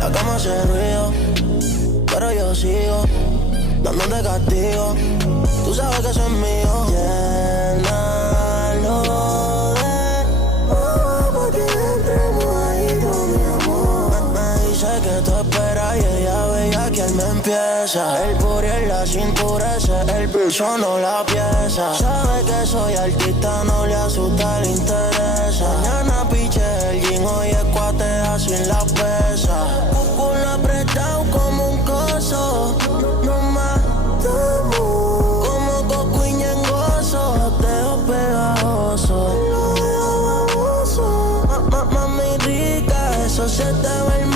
La cama hace ruido, pero yo sigo dándote castigo. Tú sabes que eso es mío. Llénalo de nuevo pa' que entremos ahí, mi amor. Me dice que tú esperas y ella veía que él me empieza. El puri en la cintura, ese es el piso, no la pieza. Sabe que soy artista, no le asusta, le interesa. Mañana piche el jean, hoy es cuatea sin la pesa. Culo apretado como un coso, no matamos. Como coco y ñengoso, te dejo pegajoso. Lo dejo baboso. Mami rica, eso se te va el